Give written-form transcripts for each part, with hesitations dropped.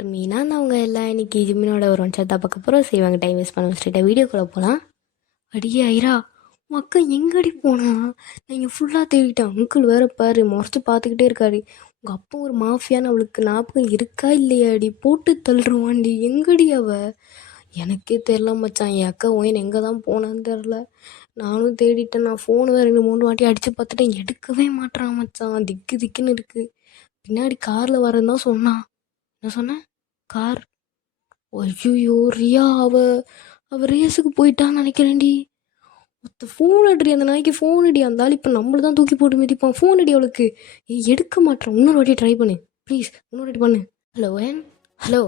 Army நான் அவங்க எல்லாம் இன்னைக்கு ஜிம்மினோட ஒரு ஒன் ஷாட் பார்க்க போகிறோம். செய்வாங்க டைம் வேஸ்ட் பண்ண ஸ்ட்ரெயிட்டாக வீடியோக்குள்ளே போகலாம். அடியே ஐரா, உன் அக்கா எங்கடி போனா? நான் இங்கே ஃபுல்லாக தேடிட்டேன். அங்கிள் வேற பாரு முறைச்சி பார்த்துக்கிட்டே இருக்காரு. உங்கள் அப்பா ஒரு மாஃபியான்னு அவளுக்கு ஞாபகம் இருக்கா இல்லையாடி? போட்டு தள்ளுருவான்டி. எங்கடி அவ? எனக்கே தெரில மச்சான். என் அக்கா ஓயின் எங்கே தான் போனான்னு தெரில. நானும் தேடிட்டேன். நான் ஃபோனு வேறு 2-3 வாட்டி அடித்து பார்த்துட்டேன். எடுக்கவே மாட்றான் மச்சான். திக்கு திக்குன்னு இருக்குது. பின்னாடி காரில் வரேன்னு தான் சொன்னான். என்ன சொன்னேன்? கார்? ஐயோ ரியா, அவ ரேஸுக்கு போயிட்டான்னு நினைக்கிறேன்டி. ஒருத்த ஃபோன் அடி, அந்த நாய்க்கு ஃபோன் அடி. அந்த ஆள் இப்போ நம்மள தான் தூக்கி போட்டு மிதிப்பான். ஃபோன் அடி அவளுக்கு. எடுக்க மாட்டேன். இன்னொரு வாட்டி ட்ரை பண்ணு ப்ளீஸ். இன்னொரு வாட்டி பண்ணு. ஹலோ ஏன்? ஹலோ.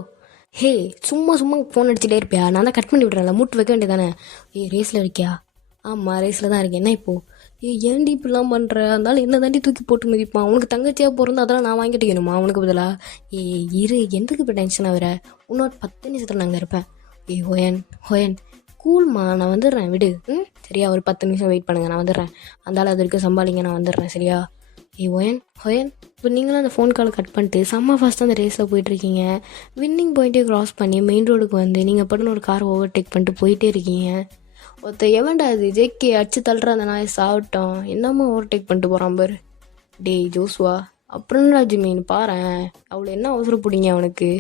ஹே, சும்மா ஃபோன் அடிச்சுட்டே இருப்பியா? நான் தான் கட் பண்ணி விட்றேன்ல. மூட்டு வைக்க வேண்டியதானே? ரேஸில் இருக்கியா? ஆமாம் ரேஸில் தான் இருக்கேன். என்ன இப்போது? ஏன்டி இப்படிலாம் பண்ணுற? அதனால என்ன தாண்டி தூக்கி போட்டு மிதிப்பான். உனக்கு தங்கச்சியாக பிறந்து அதெல்லாம் நான் வாங்கிட்டுக்கணுமா உனக்கு பதிலாக? இரு, எதுக்கு இப்போ டென்ஷன் ஆகிற? இன்னொரு 10 நிமிஷத்தில் நான் அங்கே இருப்பேன். ஹோயன் கூல்மா, நான் வந்துடுறேன் விடு. சரியா, ஒரு 10 நிமிஷம் வெயிட் பண்ணுங்க, நான் வந்துடுறேன். அதனால அது வரைக்கும் சம்பாதிங்க, நான் வந்துடுறேன் சரியா? ஹோயன் இப்போ நீங்களும் அந்த ஃபோன் கால் கட் பண்ணிட்டு செம்ம ஃபாஸ்ட்டாக அந்த ரேஸில் போயிட்டுருக்கீங்க. வின்னிங் பாயிண்ட்டே க்ராஸ் பண்ணி மெயின் ரோடுக்கு வந்து நீங்கள் பட்டுன்னு ஒரு கார் ஓவர்டேக் பண்ணிட்டு போயிட்டே இருக்கீங்க. எவன்டா அது? ஜேகே அடிச்சு தள்ளுற அந்த நாயை சாப்பிட்டோம். என்னம்மா ஓவர்டேக் பண்ணிட்டு போகிறான் பாரு. டேய் ஜோஸ்வா, அப்புறம் ஜிமீன் பாரு, அவ்வளோ என்ன அவசரம் பிடிங்க அவனுக்கு?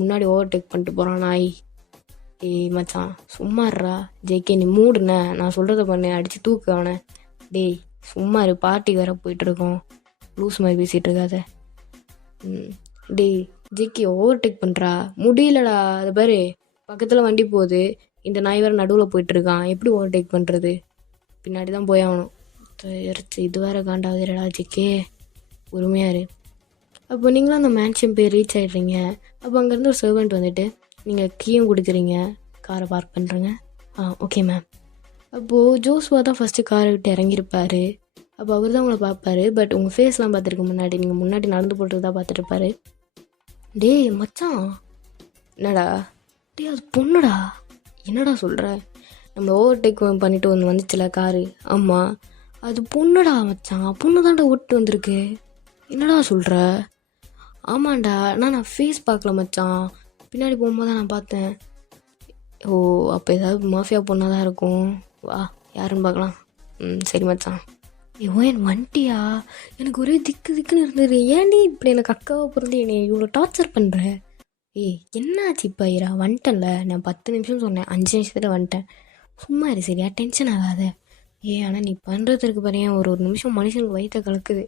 முன்னாடி ஓவர்டேக் பண்ணிட்டு போகிறான் நாய். மச்சான் சும்மாடுறா. ஜேகே நீ மூடுன, நான் சொல்கிறத பண்ணு, அடித்து தூக்கு அவனை. டேய் சும்மா இரு, பார்ட்டி வேற போயிட்டுருக்கோம். லூஸ் மாதிரி பேசிகிட்டு இருக்காத. டேய் ஜேகே ஓவர்டேக் பண்ணுறா. முடியலடா, அது பாரு பக்கத்தில் வண்டி போகுது. இந்த நாய் வேறு நடுவில் போயிட்டுருக்கான். எப்படி ஓவர்டேக் பண்ணுறது? பின்னாடி தான் போய் ஆகணும். இது வேறு காண்டாவதுடா ஜிக்கே. பொறுமையாரு. அப்போ நீங்களும் அந்த மேன்ஷன் போய் ரீச் ஆகிடுறீங்க. அப்போ அங்கேருந்து ஒரு சர்வெண்ட் வந்துட்டு நீங்கள் கீயும் கொடுக்குறீங்க, காரை பார்க் பண்ணுறேங்க. Okay ma'am. அப்போது ஜோஸ்வா தான் ஃபஸ்ட்டு காரை விட்டு இறங்கியிருப்பார். அப்போ அவர் தான் உங்களை பார்ப்பாரு. பட் உங்கள் ஃபேஸ்லாம் பார்த்துருக்க முன்னாடி, நீங்கள் முன்னாடி நடந்து போட்டு தான் பார்த்துட்ருப்பாரு. டேய் மச்சான். என்னடா? டேய் அது பொண்ணுடா. என்னடா சொல்கிற? நம்மளை ஓவர்டேக் பண்ணிட்டு வந்துச்சுல காரு. ஆமாம் அது பொண்ணுடா மச்சான். பொண்ணு தான்டா ஓட்டு வந்திருக்கு. என்னடா சொல்கிற? ஆமாண்டா, நான் ஃபேஸ் பார்க்கல மச்சான். பின்னாடி போகும்போது தான் நான் பார்த்தேன். ஓ, அப்போ ஏதாவது மாஃபியா பொண்ணாக தான் இருக்கும். வா யாருன்னு பார்க்கலாம். சரி மச்சான். ஓயன் வந்துட்டியா? எனக்கு ஒரே திக்குன்னு இருந்தது. ஏன்டி இப்படி எனக்கு அக்காவை பிறந்து என்னை இவ்வளோ டார்ச்சர் பண்ணுற? என்னாச்சு இப்போ ஐரா? வந்துட்டேன்ல, நான் 10 நிமிஷம் சொன்னேன், 5 நிமிஷத்தில் வந்துட்டேன். சும்மா இரு சரியா, டென்ஷன் ஆகாத. ஆனால் நீ பண்ணுறதுக்கு பாரு, ஒரு நிமிஷம் மனுஷனுக்கு வயிற்ற கலக்குது.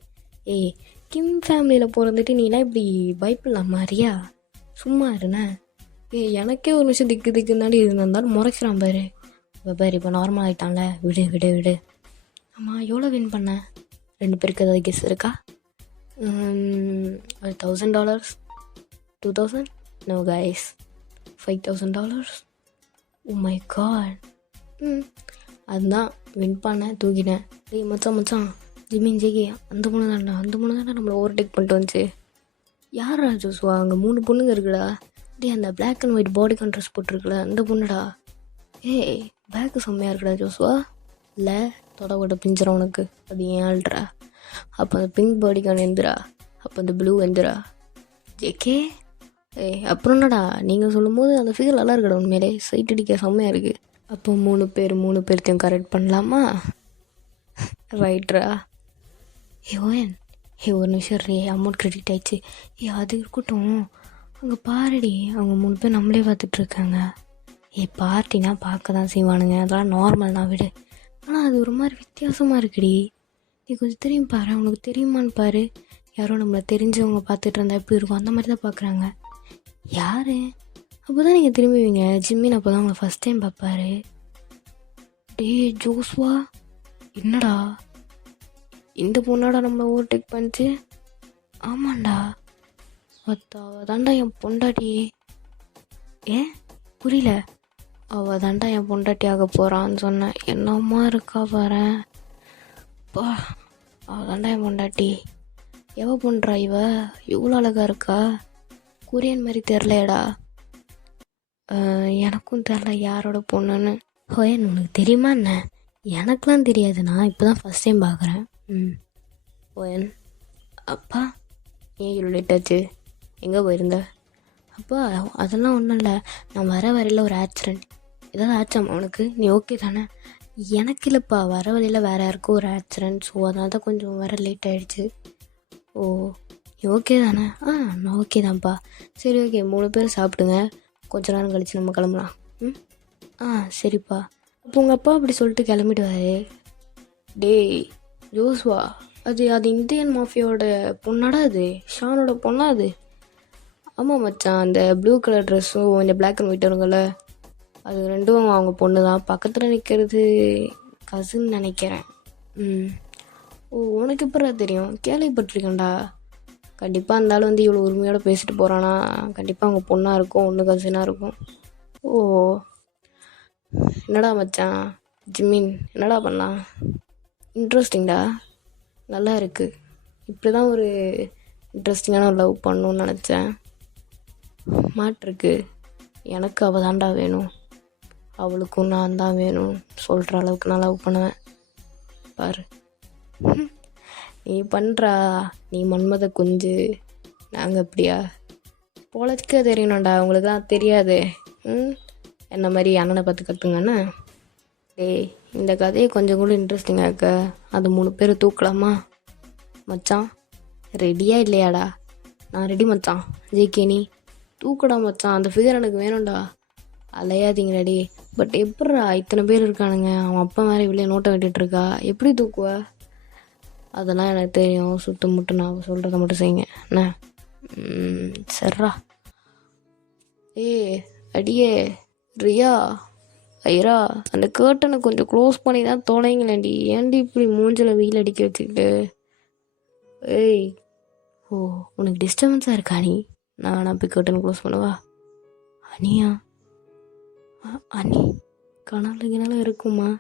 கிம் ஃபேமிலியில் பிறந்துட்டு நீலாம் இப்படி பயப்படலாம் மாதிரியா? சும்மா இருண்ணே. எனக்கே ஒரு நிமிஷம் திக்குன்னாடி இருந்தாலும் முறைக்கிறான் பாரு. இப்போ பாரு இப்போ நார்மல் ஆகிட்டான்ல. விடு. ஆமாம் எவ்வளோ வின் பண்ண? 2 பேருக்கு ஏதாவது கெஸ் இருக்கா? ஒரு $1000, 2000? No guys, $5000. Oh my god. அதுதான் வின் பண்ணேன், தூக்கிட்டேன். டேய் மச்சான் ஜிமின் ஜேகே, அந்த பொண்ணு தானே நம்மளை ஓவர்டேக் பண்ணிட்டு வந்துச்சு. யாரா ஜோஸ்வா? அங்கே 3 பொண்ணுங்க இருக்குடா. டேய் அந்த black and white bodycon dress போட்டிருக்குல அந்த பொண்ணுடா. பேக்கு செம்மையாக இருக்குடா ஜோஸ்வா. இல்லை தொட பிஞ்சிர உனக்கு, அது ஏன் ஆள்றா? அப்போ அந்த பிங்க் பாடி கான் எந்திரா, அப்போ அந்த ப்ளூ எந்திரா. ஜேகே அப்புறம் என்னடா நீங்கள் சொல்லும்போது அந்த ஃபிகர் நல்லா இருக்குடா. உண்மையிலே சைட் அடிக்க செம்மையாக இருக்குது. அப்போ 3 பேர்த்தையும் கரெக்ட் பண்ணலாமா? ரைட்ரா. ஓயன் ஒரு நிமிஷம் அமௌண்ட் கிரெடிட் ஆயிடுச்சு. அது இருக்கட்டும், அங்கே பாருடி, அவங்க 3 பேர் நம்மளே பார்த்துட்ருக்காங்க. பார்ட்டினா பார்க்க தான் செய்வானுங்க, அதெல்லாம் நார்மல் தான் விடு. ஆனால் அது ஒரு மாதிரி வித்தியாசமாக இருக்குடி. நீ கொஞ்சம் தெரியும் பாரு, உனக்கு தெரியுமான்னு பாரு. யாரோ நம்மளை தெரிஞ்சவங்க பார்த்துட்டு இருந்தா எப்படி இருக்கும், அந்த மாதிரி தான் பார்க்குறாங்க. யார்? அப்போ தான் நீங்கள் திரும்புவீங்க. ஜிம்மின் அப்போ தான் உங்களை ஃபஸ்ட் டைம் பார்ப்பாரு. ஜோஸ்வா என்னடா இந்த பொண்ணாடா நம்மளை ஓவர்டேக் பண்ணிச்சு? ஆமாண்டா, அவள் தாண்டா என் பொண்டாட்டி. புரியல? அவள் தாண்டா என் பொண்டாட்டி ஆக போகிறான்னு சொன்னேன். என்னம்மா இருக்கா பாரேன். அவள் தாண்டா என் பொண்டாட்டி. எவ பண்ணுறா இவ? இவ்வளோ அழகாக இருக்கா. கொரியன் மாதிரி தெரிலையடா. எனக்கும் தெரில யாரோட பொண்ணுன்னு. ஹோயன் உனக்கு தெரியுமா என்ன? எனக்கெலாம் தெரியாது, நான் இப்போ தான் ஃபஸ்ட் டைம் பார்க்குறேன். ஹோயன் அப்பா ஏன் இவ்வளோ லேட்டாச்சு? எங்கே போயிருந்த? அப்பா அதெல்லாம் ஒன்றும் இல்லை, நான் வர வரையில் ஒரு ஆக்சிடெண்ட் ஏதாவது ஆச்சாம்மா உனக்கு? நீ ஓகே தானே? எனக்கு இல்லைப்பா, வர வழியில் வேறு யாருக்கும் ஒரு ஆக்சிடெண்ட், ஸோ அதனால தான் கொஞ்சம் வர லேட் ஆகிடுச்சு. ஓ நீ ஓகே தானே? நான் ஓகே தான்ப்பா. சரி ஓகே, 3 பேர் சாப்பிடுங்க, கொஞ்ச நேரம் கழித்து நம்ம கிளம்பலாம். ம் சரிப்பா. அப்போ உங்கள் அப்பா அப்படி சொல்லிட்டு கிளம்பிடுவாரு. டேய் ஜோஸ்வா, அது அது இந்தியன் மாஃபியாவோட பொண்ணாடா? அது ஷானோட பொண்ணா அது? ஆமாம் மச்சான், அந்த ப்ளூ கலர் ட்ரெஸ்ஸும் இந்த பிளாக் அண்ட் ஒயிட் வருங்கள்ல, அது ரெண்டும் அவங்க பொண்ணு தான். பக்கத்தில் நிற்கிறது கசின் நினைக்கிறேன். ஓ உனக்கு எப்படா தெரியும்? கேள்விப்பட்டிருக்கேன்டா. கண்டிப்பாக இருந்தாலும் வந்து இவ்வளோ உரிமையோட பேசிட்டு போகிறானா, கண்டிப்பாக அவங்க பொண்ணாக இருக்கும், ஒன்று கசினாக இருக்கும். ஓ என்னடா மச்சான் ஜிம்மின், என்னடா பண்ணலாம்? இன்ட்ரெஸ்டிங்டா, நல்லா இருக்குது. இப்படி தான் ஒரு இன்ட்ரெஸ்டிங்கான ஒரு லவ் பண்ணணுன்னு நினச்சேன். மாட்டிருக்கு, எனக்கு அவள் தாண்டா வேணும், அவளுக்கும் நான் தான் வேணும் சொல்கிற அளவுக்கு நான் லவ் பண்ணுவேன் பாரு. நீ பண்ணுறா, நீ மன்மத குஞ்சு, நாங்கள் அப்படியா? பொழைச்சிக்க தெரியணும்டா, உங்களுக்கு தான் தெரியாது. என்ன மாதிரி அண்ணனை பார்த்து கற்றுங்கண்ணே. டேய் இந்த கதையை கொஞ்சம் கூட இன்ட்ரெஸ்டிங்காக இருக்க, அது 3 பேர் தூக்கலாமா? மச்சான் ரெடியா இல்லையாடா? நான் ரெடி மச்சான். ஜேகே நீ தூக்கடா மச்சான், அந்த ஃபிகர் எனக்கு வேணும்டா. அலையாதீங்கடாடி. பட் எப்பட்றா இத்தனை பேர் இருக்கானுங்க, அவன் அப்பா மாதிரி வெளியே நோட்டை விட்டுட்ருக்கா, எப்படி தூக்குவ? அதெல்லாம் எனக்கு தெரியும், சுத்த முட்டு நான் சொல்கிறத மட்டும் செய்யுங்க என்ன. சரிடா. அடியே ரியா, ஐயரா, அந்த கேர்ட்டனை கொஞ்சம் க்ளோஸ் பண்ணி தான் தொலைங்களேண்டி. ஏன்டி இப்படி மூஞ்சில் வெயில் அடிக்க வச்சுக்கிட்டு? ஏய் ஓ உனக்கு டிஸ்டர்பன்ஸாக இருக்கா? நீ நான் போய் கேர்ட்டனை க்ளோஸ் பண்ணவா? அனியா? அனி கனவுல இருக்குமா?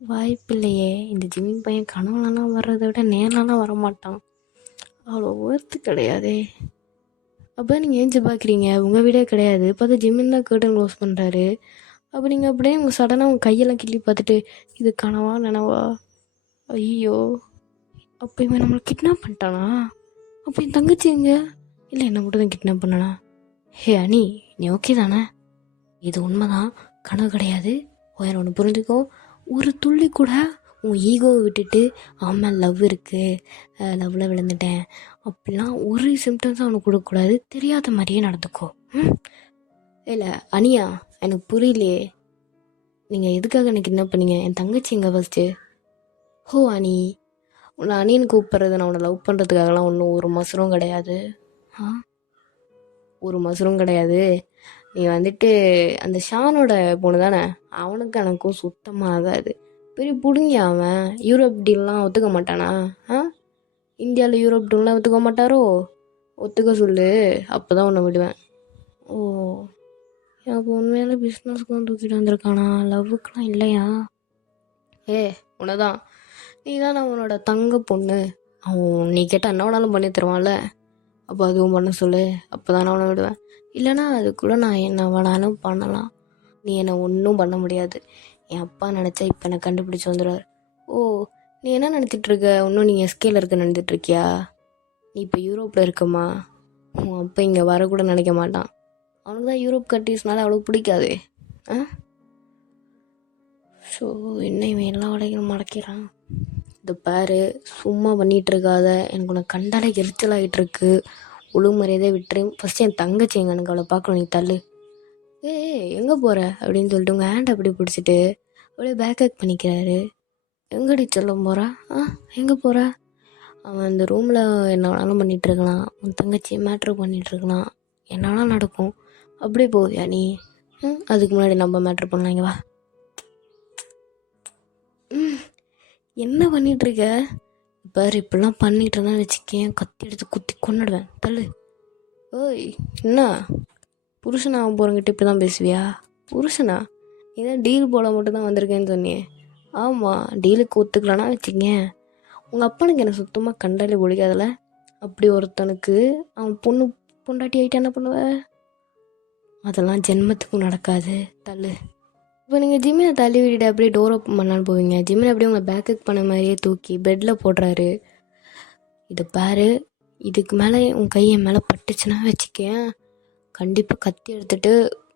வாய்ப்பில்லையே. இந்த ஜிம்மின் பையன் கனவுலலாம் வர்றதை விட நேர்லலாம் வரமாட்டான், அவ்வளோ ஒர்த்து கிடையாதே. அப்போ நீங்கள் ஏஞ்சி பார்க்குறீங்க, உங்கள் வீடே கிடையாது, பார்த்தா ஜிம்மின் தான் கேர்டன் க்ளோஸ் பண்ணுறாரு. அப்போ நீங்கள் அப்படியே உங்கள் சடனாக உங்கள் கையெல்லாம் கிள்ளி பார்த்துட்டு இது கனவா நனவா? ஐயோ, அப்போ இவன் நம்மளை கிட்னாப் பண்ணிட்டானா? அப்போ என் தங்கச்சி எங்க? இல்லை என்னை மட்டும் தான் கிட்னாப் பண்ணனா? ஹே அனி, நீ ஓகே தானே? இது உண்மைதான், கனவு கிடையாது. வேற ஒன்று புரிஞ்சுக்கோ, ஒரு துள்ளி கூட உன் ஈகோவை விட்டுட்டு அவன் மேலே லவ் இருக்குது, லவ்வில் விழுந்துட்டேன் அப்படிலாம் ஒரு சிம்டம்ஸும் அவனுக்கு கொடுக்கக்கூடாது. தெரியாத மாதிரியே நடந்துக்கோ. இல்லை அனியா, எனக்கு புரியலையே, நீங்கள் எதுக்காக எனக்கு என்ன பண்ணீங்க? என் தங்கச்சி எங்கே ஃபஸ்ட்டு? ஹோ அனி, உன்னை அனின்னு கூப்பிட்றது நான் உன்னை லவ் பண்ணுறதுக்காகலாம் ஒன்றும் ஒரு மசரும் கிடையாது. ஒரு மசரும் கிடையாது. நீ வந்துட்டு அந்த ஷானோட பொண்ணு தானே, அவனுக்கு எனக்கும் சுத்தமாக ஆகாது. பெரிய பிடுங்கி அவன் யூரோப் டீல்லாம் ஒத்துக்க மாட்டானா? இந்தியாவில் யூரோப் டீல்லாம் ஒத்துக்க மாட்டாரோ? ஒத்துக்க சொல்லு, அப்போ தான் உன்னை விடுவேன். ஓ அப்போ உண்மையில பிஸ்னஸ்க்கு தூக்கிட்டு வந்திருக்கானா, லவ்வுக்கெலாம் இல்லையா? உன்னை தான், நீ தான் அவனோட தங்க பொண்ணு, அவன் நீ கேட்டால் என்ன வேணாலும் பண்ணி தருவான்ல, அப்போ அதுவும் பண்ண சொல்லு, அப்போ தான் நான் அவனை விடுவேன். இல்லைனா அது கூட நான் என்ன வேணாலும் பண்ணலாம், நீ என்னை ஒன்றும் பண்ண முடியாது. என் அப்பா நினச்சா இப்போ என்னை கண்டுபிடிச்சி வந்துடுவார். ஓ நீ என்ன நினச்சிட்ருக்க? இன்னும் நீங்கள் எஸ்கேல இருக்க நினைச்சிட்ருக்கியா? நீ இப்போ யூரோப்பில் இருக்கம்மா, உன் அப்பா இங்கே வரக்கூட நினைக்க மாட்டான். அவனுக்கு தான் யூரோப் கண்ட்ரீஸ்னால அவ்வளோ பிடிக்காது. ஸோ என்ன இவன் எல்லா வடைகளும் மடக்கிறான். இந்த பாரு, சும்மா பண்ணிகிட்ருக்காத, எனக்கு உனக்கு கண்டாலே எரிச்சலாகிட்டுருக்கு. ஒழுங்குமரியாதை விட்டுரு. ஃபஸ்ட்டு என் தங்கச்சி எங்க, எனக்கு அவளை பார்க்கணும், நீ தள்ளு. எங்கே போகிற அப்படின்னு சொல்லிட்டு உங்கள் ஹேண்ட் அப்படி பிடிச்சிட்டு அப்படியே பேக்கப் பண்ணிக்கிறாரு. எங்கடி சொல்ல போகிறா? எங்கே போகிற? அவன் அந்த ரூமில் என்ன வேணாலும் பண்ணிகிட்ருக்கலாம், உன் தங்கச்சி மேட்ரு பண்ணிகிட்ருக்கலாம், என்னாலும் நடக்கும். அப்படியே போவியா நீ? அதுக்கு முன்னாடி நம்ம மேட்ரு பண்ணலாம், இங்கே வா. என்ன பண்ணிகிட்ருக்க? பாரு, இப்படிலாம் பண்ணிகிட்டு இருந்தா வச்சுக்கேன், கத்தி எடுத்து குத்தி கொன்னுடுவேன், தள்ளு. ஓய் என்ன புருஷனா அவன் போகிறங்கிட்ட இப்படி தான் பேசுவியா? புருஷனா? நீ தான் டீல் போட மட்டும் தான் வந்திருக்கேன்னு சொன்னியே. ஆமாம், டீலுக்கு ஒத்துக்கலான்னா வச்சுக்கேன். உங்கள் அப்பனுக்கு என்ன சுத்தமாக கண்டாலே பிடிக்காதில்ல. அப்படி ஒருத்தனுக்கு அவன் பொண்டாட்டி ஆகிட்டு என்ன பண்ணுவ? அதெல்லாம் ஜென்மத்துக்கும் நடக்காது, தள்ளு. இப்போ நீங்கள் ஜிம்மினை தள்ளி விட்டுட்டு அப்படியே டோர் ஓப்பன் பண்ணான்னு போவீங்க, ஜிம்மினை அப்படியே உங்களை பேக்கப் பண்ண மாதிரியே தூக்கி பெட்டில் போடுறாரு. இதை பாரு, இதுக்கு மேலே உன் கையை மேலே பட்டுச்சுன்னா வச்சுக்கேன், கண்டிப்பாக கத்தி எடுத்துட்டு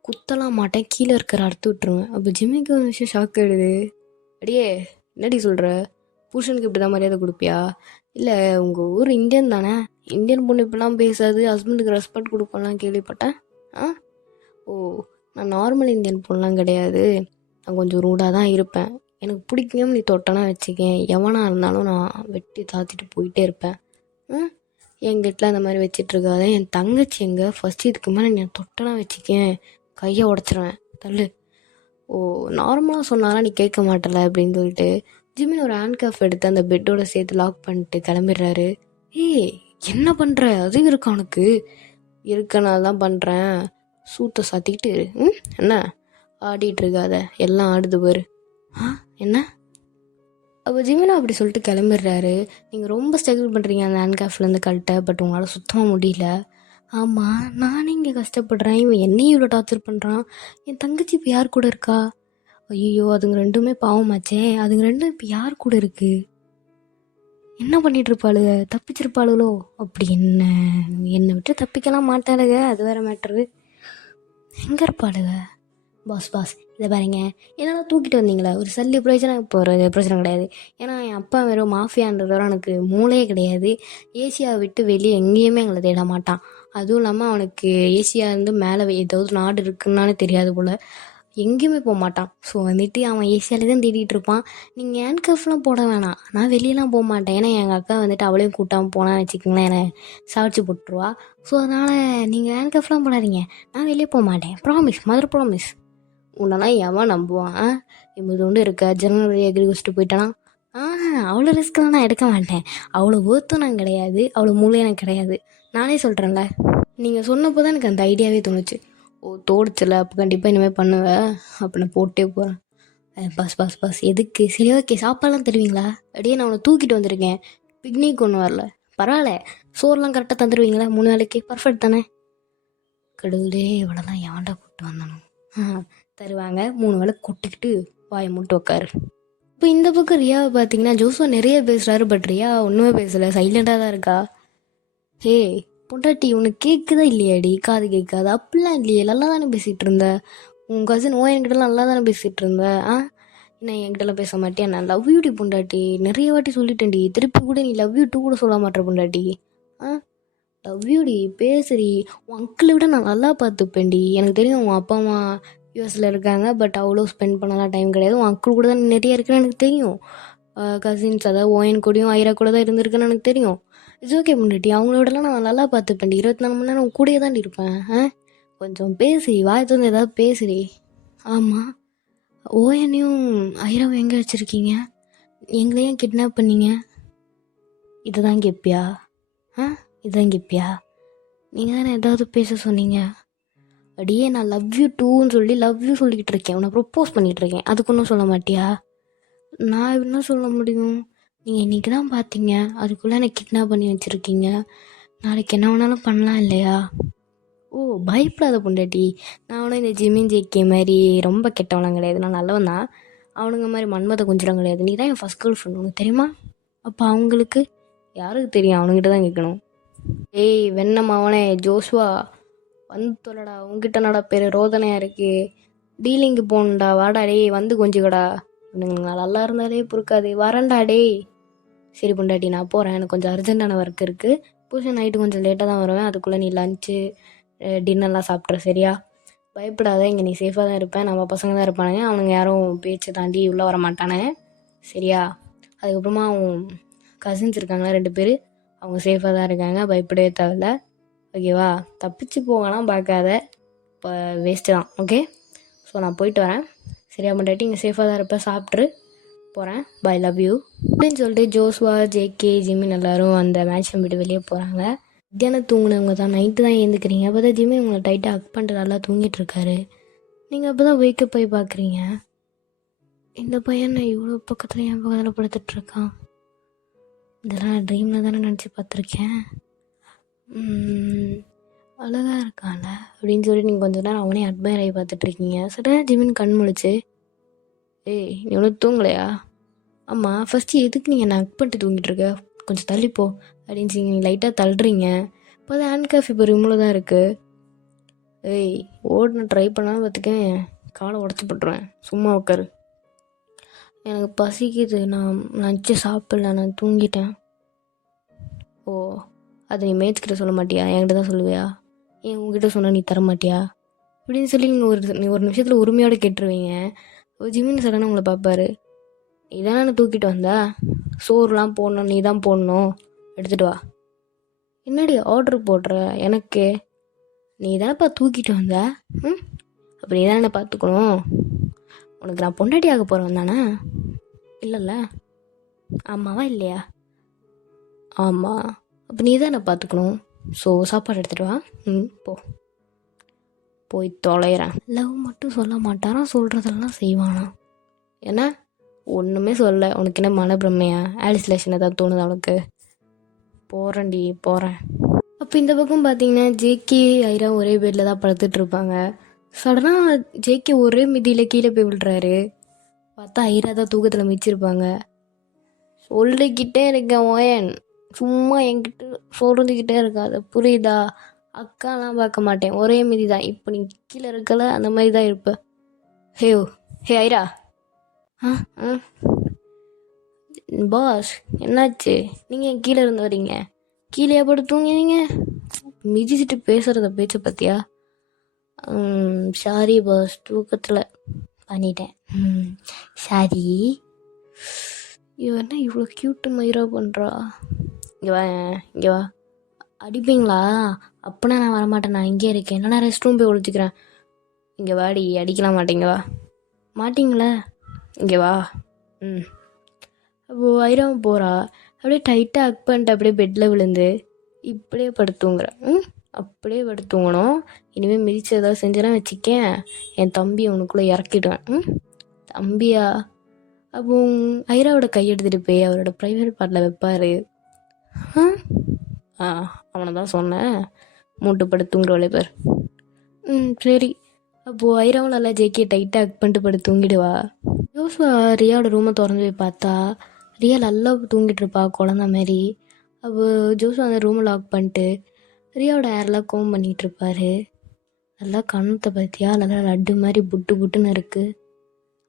குத்தலாம் மாட்டேன், கீழே இருக்கிற அறுத்து விட்டுருவேன். அப்போ ஜிம்மிக்கு ஒரு விஷயம் ஷாக் ஆகிடுது. அடியே என்னடி சொல்கிற, புருஷனுக்கு இப்படி தான் மரியாதை கொடுப்பியா? இல்லை உங்கள் ஊர் இந்தியன் தானே, இந்தியன் பொண்ணு இப்படிலாம் பேசாது, ஹஸ்பண்டுக்கு ரெஸ்பெக்ட் கொடுப்பலாம் கேள்விப்பட்டேன். ஆ ஓ, நான் நார்மல் இந்தியன் பொண்ணுலாம் கிடையாது, நான் கொஞ்சம் ரூடாக தான் இருப்பேன். எனக்கு பிடிக்கும் நீ தொட்டனா வச்சுக்கேன், எவனாக இருந்தாலும் நான் வெட்டி தாத்திட்டு போயிட்டே இருப்பேன். என் வீட்டில் அந்த மாதிரி வச்சிட்ருக்காத. என் தங்கச்சி எங்கே ஃபஸ்ட்டு, இதுக்கு மேலே நீ தொட்டனா வச்சுக்கேன் கையை உடச்சிருவேன், தள்ளு. ஓ, நார்மலாக சொன்னாலாம் நீ கேட்க மாட்டல அப்படின்னு சொல்லிட்டு ஜிமின் ஒரு ஹேண்ட் கஃப் எடுத்து அந்த பெட்டோட சேர்த்து லாக் பண்ணிட்டு கிளம்பிடுறாரு. ஏய் என்ன பண்ணுற, அதுவும் இருக்கா உனக்கு? இருக்கனால தான் பண்ணுறேன், சூத்தை சாத்திக்கிட்டு என்ன ஆடிட்டு இருக்காத, எல்லாம் ஆடுது பாரு. என்ன? அப்போ ஜிமினா அப்படி சொல்லிட்டு கிளம்பிடுறாரு. நீங்கள் ரொம்ப ஸ்ட்ரகிள் பண்ணுறீங்க அந்த ஹேண்ட்காஃப்லேருந்து கழட்ட, பட் உங்களால் சுத்தமாக முடியல. ஆமாம், நானே இங்கே கஷ்டப்படுறேன், இவன் என்னையும் இவ்வளோ டார்ச்சர் பண்ணுறான். என் தங்கச்சி இப்போ யார் கூட இருக்கா? ஐயோ, அதுங்க ரெண்டுமே பாவமாச்சே, அதுங்க ரெண்டும் இப்போ யார் கூட இருக்குது? என்ன பண்ணிட்டு இருப்பாளுங்க, தப்பிச்சிருப்பாளுகளோ? அப்படி என்னை விட்டு தப்பிக்கலாம் மாட்டாளுங்க, அது வேற மேட்ரு. எங்கே இருப்பாளுங்க? பாஸ் இதை பாருங்க, என்னால் தூக்கிட்டு வந்தீங்களா, ஒரு சல்லி பிரச்சனை போகிற பிரச்சனை கிடையாது. ஏன்னா என் அப்பா வெறும் மாஃபியான்றதோட எனக்கு மூளையே கிடையாது. ஏசியாவை விட்டு வெளியே எங்கேயுமே எங்களை தேட மாட்டான். அதுவும் இல்லாமல் அவனுக்கு ஏசியாவிலேருந்து மேலே ஏதாவது நாடு இருக்குன்னானே தெரியாது போல், எங்கேயுமே போக மாட்டான். ஸோ வந்துட்டு அவன் ஏசியாவிலே தான் தேடிட்டு இருப்பான். நீங்கள் ஹேண்ட் கஃப்லாம் போட வேணாம், நான் வெளியெலாம் போக மாட்டேன். ஏன்னா எங்கள் அக்கா வந்துட்டு அவளையும் கூட்டாமல் போனான்னு வச்சுக்கோங்களேன், என்னை சாவிச்சு போட்டுருவா. ஸோ அதனால் நீங்கள் ஹேண்ட் கஃப்லாம் போடாதீங்க, நான் வெளியே போக மாட்டேன், ப்ராமிஸ், மதர் ப்ராமிஸ். உன்னெல்லாம் எவன் நம்புவான்? இம்பது ஒன்று இருக்க ஜன்னல் எகிரி வச்சுட்டு போயிட்டானா? அவ்வளோ ரிஸ்க்கெலாம் நான் எடுக்க மாட்டேன். அவ்வளோ ஒர்த்தும் நான் கிடையாது, அவ்வளோ மூளையும் எனக்கு கிடையாது. நானே சொல்கிறேன்ல, நீங்கள் சொன்னப்போ தான் எனக்கு அந்த ஐடியாவே தோணுச்சு. ஓ, தோடுச்சில்ல, அப்போ கண்டிப்பாக இனிமேல் பண்ணுவேன், அப்போ நான் போட்டே போகிறேன். பாஸ் எதுக்கு? சரி ஓகே, சாப்பாடெலாம் தருவீங்களா? அப்படியே நான் உன்னை தூக்கிட்டு வந்திருக்கேன், பிக்னிக் ஒன்றும் வரல, பரவாயில்ல. சோறுலாம் கரெக்டாக தந்துடுவீங்களா 3 வேளைக்கு? பர்ஃபெக்ட் தானே? கடவுளே, இவ்வளோதான் எவன்டா கூப்பிட்டு வந்தானோ? தருவாங்க, 3 வேளை கொட்டிக்கிட்டு வாயை மூட்டு உட்காரு. இப்போ இந்த பக்கம் ரியாவை பார்த்தீங்கன்னா ஜோசுவா நிறைய பேசுகிறாரு, பட் ரியா ஒன்றுமே பேசலை, சைலண்டாக தான் இருக்கா. ஹே பொண்டாட்டி, உனக்கு கேட்குதா இல்லையாடி? காது கேட்காது? அப்படிலாம் இல்லையே, நல்லா தானே பேசிகிட்டு இருந்த. உன் கசின் என்கிட்டலாம் நல்லா தானே பேசிகிட்டு இருந்த. என்ன என்கிட்டலாம் பேச மாட்டியா? நான் லவ் யூடி பொண்டாட்டி, நிறைய வாட்டி சொல்லிட்டேன்டி, திருப்பி கூட நீ லவ் யூ டூ கூட சொல்ல மாட்டேற பொண்டாட்டி. லவ் யூடி, பேசுறி. உன் அங்கிளை விட நான் நல்லா பார்த்துப்பேன்டி. எனக்கு தெரியும் உன் அப்பா அம்மா யூஎஸில் இருக்காங்க, பட் அவ்வளோ ஸ்பெண்ட் பண்ணலாம் டைம் கிடையாது. உன் அங்கிள் கூட தான் நிறைய இருக்குன்னு எனக்கு தெரியும். கசின்ஸ், அதாவது ஓஎன் கூடயும் ஐரா கூட தான் இருந்திருக்குன்னு எனக்கு தெரியும். இட்ஸ் ஓகே முன்னாடி, அவங்களோடலாம் நான் நல்லா பார்த்துப்பேன்டி, 24 மணி நேரம் கூடயே தாண்டி இருப்பேன். கொஞ்சம் பேசுறி, வாய் தந்து ஏதாவது பேசுறி. ஆமாம், ஓஎனையும் ஐராவும் எங்கே வச்சுருக்கீங்க? எங்களையும் கிட்னாப் பண்ணீங்க, இதுதான் கேட்பியா? இதுதான் கேட்பியா? நீங்கள் தானே ஏதாவது பேச சொன்னீங்க. அடியே, நான் லவ் யூ டூன்னு சொல்லி லவ் யூ சொல்லிக்கிட்டு இருக்கேன், உன்னை ப்ரொப்போஸ் பண்ணிகிட்டு இருக்கேன், அதுக்கு ஒன்றும் சொல்ல மாட்டியா? நான் என்ன சொல்ல முடியும்? நீங்கள் இன்றைக்கி தான் பார்த்தீங்க, அதுக்குள்ளே எனக்கு கிட்னாப் பண்ணி வச்சுருக்கீங்க. நாளைக்கு என்ன வேணாலும் பண்ணலாம் இல்லையா? ஓ, பயப்படாத பொண்டாட்டி, நான் அவனும் இந்த ஜிமின் ஜேகே மாதிரி ரொம்ப கெட்டவனும் கிடையாது, நான் நல்லவன் தான். அவனுங்க மாதிரி மன்மத கொஞ்சம் கிடையாது. நீ தான் என் ஃபஸ்ட் கேர்ள் ஃப்ரெண்ட், உனக்கு தெரியுமா? அப்போ அவங்களுக்கு யாருக்கு தெரியும்? அவனுக்கிட்ட தான் கேட்கணும். ஏய் வெண்ணம் அவனே, ஜோஸ்வா வந்து சொல்லடா, உங்ககிட்ட நடா பேர் ரோதனையாக இருக்குது, டீலிங்கு போகணுண்டா, வாடா டே, வந்து கொஞ்சிக்கடா. இவனுங்க நல்லா இருந்தாலே பொறுக்காது, வரேன்டா டே. சரி பொண்டாட்டி, நான் போகிறேன், எனக்கு கொஞ்சம் அர்ஜென்ட்டான ஒர்க் இருக்குது. புதுசு நைட்டு கொஞ்சம் லேட்டாக தான் வருவேன், அதுக்குள்ளே நீ லஞ்சு டின்னர்லாம் சாப்பிட்ற, சரியா? பயப்படாத, இங்கே நீ சேஃபாக தான் இருப்பேன், நம்ம பசங்க தான் இருப்பானுங்க, அவனுங்க யாரும் பேச்சை தாண்டி உள்ளே வர மாட்டானுங்க, சரியா? அதுக்கப்புறமா அவன் கசின்ஸ் இருக்காங்களா 2 பேர், அவங்க சேஃபாக தான் இருக்காங்க, பயப்படவே தேவையில்ல, ஓகேவா? தப்பிச்சு போகலாம் பார்க்காத, இப்போ வேஸ்ட்டு தான், ஓகே? ஸோ நான் போயிட்டு வரேன், சரியா பொண்டாட்டி? இங்கே சேஃபாக தான் இருப்பேன், சாப்பிட்ரு போகிறேன், பை, லவ் யூ அப்படின்னு சொல்லிட்டு ஜோஸ்வா, ஜேகே, ஜிமின் எல்லோரும் அந்த மேட்ச் விட்டு வெளியே போகிறாங்க. மத்தியானம் தூங்குனவங்க தான், நைட்டு தான் எழுந்துக்கிறீங்க. அப்போ தான் ஜிமின் உங்களை டைட்டாக ஹக் பண்ணிட்டு நல்லா தூங்கிட்டு இருக்காரு. நீங்கள் அப்போ தான் வெயிக்கப் போய் பார்க்குறீங்க, இந்த பையன் இவ்வளோ பக்கத்தில் என் பக்கத்தில் படுத்துட்ருக்கான். இதெல்லாம் நான் ட்ரீமில் தானே நினச்சி பார்த்துருக்கேன். அழகாக இருக்கான்ல அப்படின்னு சொல்லி நீங்கள் கொஞ்சம் நேரம் அவனே அட்மையர் ஆகி பார்த்துட்ருக்கீங்க. சடனாக ஜிமின் கண் முழிச்சு, ஏய் நீ ஒன்றும் தூங்கலையா? ஆமாம், ஃபஸ்ட்டு எதுக்கு நீங்கள் என்ன ஹக் பண்ணிட்டு தூங்கிட்டுருக்க? கொஞ்சம் தள்ளிப்போ அப்படின்னு சொல்லி நீங்கள் லைட்டாக தள்ளுறீங்க. இப்போ தான் ஹேண்ட் கஃப் இப்போ ரிமூவில் தான் இருக்குது. ஏய், ஓடுன ட்ரை பண்ணாலும் பார்த்துக்கேன், காலை உடச்சி போட்டுருவேன். சும்மா உட்காரு. எனக்கு பசிக்குது, நான் லஞ்சு சாப்பிடல, நான் தூங்கிட்டேன். ஓ, அதை நீ மேய்ச்சிக்கிட்ட சொல்ல மாட்டியா? என்கிட்ட தான் சொல்லுவியா? ஏன் உங்ககிட்ட சொன்னால் நீ தர மாட்டியா அப்படின்னு சொல்லி நீ ஒரு நிமிஷத்தில் உரிமையோடு கேட்டுருவீங்க. ஜிமின் சடனாக உங்களை பார்ப்பாரு. இதானே தூக்கிட்டு வந்தா, சோறுலாம் போடணும், நீ தான் போடணும், எடுத்துகிட்டு வா. என்னடி ஆர்டர் போடுற எனக்கு? நீ தானேப்பா தூக்கிட்டு வந்த. ம், அப்போ நீ தானே பார்த்துக்கணும். உனக்கு நான் பொண்டாட்டி ஆக போகிறேன் தானே? இல்லைல்ல? ஆமாவா இல்லையா? ஆமாம். அப்போ நீ தானே பார்த்துக்கணும். ஸோ சாப்பாடு எடுத்துகிட்டு வா. போ, போய் தொலைகிறேன். லவ் மட்டும் சொல்ல மாட்டாரா, சொல்கிறதெல்லாம் செய்வானா? ஏன்னா ஒன்றுமே சொல்ல, உனக்கு என்ன மனப்பிரமையா? ஆலிஸ்லேஷன் ஏதாவது தோணுதா உனக்கு? போகிறேன்டி, போகிறேன். அப்போ இந்த பக்கம் பார்த்தீங்கன்னா ஜேகே ஐரா ஒரே பேரில் தான் படுத்துட்டு இருப்பாங்க. சடனாக ஜேகே ஒரே மிதியில் கீழே போய் விழுறாரு. பார்த்தா ஐரா தான் தூக்கத்தில் மிச்சிருப்பாங்க. சொல்லிக்கிட்டே இருக்கேன் ஓயன், சும்மா என்கிட்ட சொல்லிக்கிட்டே இருக்காது, புரியுதா? அக்காலாம் பார்க்க மாட்டேன், ஒரே மிதி தான். இப்போ நீ கீழே இருக்கல, அந்த மாதிரி தான் இருப்ப. ஹே ஐரா. பாஸ், என்னாச்சு? நீங்கள் கீழே இருந்து வரீங்க, கீழே போட்டு தூங்கினீங்க, மிதிச்சுட்டு பேசுகிறத பேச்ச பார்த்தியா? சாரி பாஸ், தூக்கத்தில் பண்ணிட்டேன். சாரி. இவன்னா இவ்வளோ க்யூட்டு மயிரா பண்ணுறா. இங்கே வா, இங்கே வா. அடிப்பீங்களா? அப்போனா நான் வரமாட்டேன், நான் இங்கே இருக்கேன். என்னன்னா ரெஸ்ட் ரூம் போய் ஒழிச்சிக்கிறேன். இங்கே வாடி, அடிக்கலாம் மாட்டீங்க வா. மாட்டிங்களா? இங்கே வா. அப்போது ஐராவும் போகிறா. அப்படியே டைட்டாக ஹக் பண்ணிட்டு அப்படியே பெட்டில் விழுந்து இப்படியே படுத்துங்கிறேன். அப்படியே படுத்துங்கணும். இனிமேல் மிதிச்சு ஏதாவது செஞ்சேன்னா வச்சுக்கேன், என் தம்பி அவனுக்குள்ளே இறக்கிடுவேன். தம்பியா? அப்போ ஐராவோட கையெடுத்துட்டு போய் அவரோட ப்ரைவேட் பார்ட்டில் வைப்பார். அவனை தான் சொன்னேன், மூட்டு படுத்துங்கிறவளே பேர். சரி. அப்போது ஐராவும் நல்லா ஜேக்கே டைட்டாக ஹக் பண்ணிட்டு படுத்து தூங்கிடுவா. ஜோஸ்வா ரியாவோட ரூமை திறந்து போய் பார்த்தா ரியா நல்லா தூங்கிட்டு இருப்பா, குழந்த மாதிரி. அப்போ ஜோஸ்வா அந்த ரூமை லாக் பண்ணிட்டு ரியாவோட ஹேர்லாம் கோம் பண்ணிகிட்டு இருப்பாரு. நல்லா கண்ணத்தை பார்த்தியா, நல்லா லட்டு மாதிரி புட்டு புட்டுன்னு இருக்குது.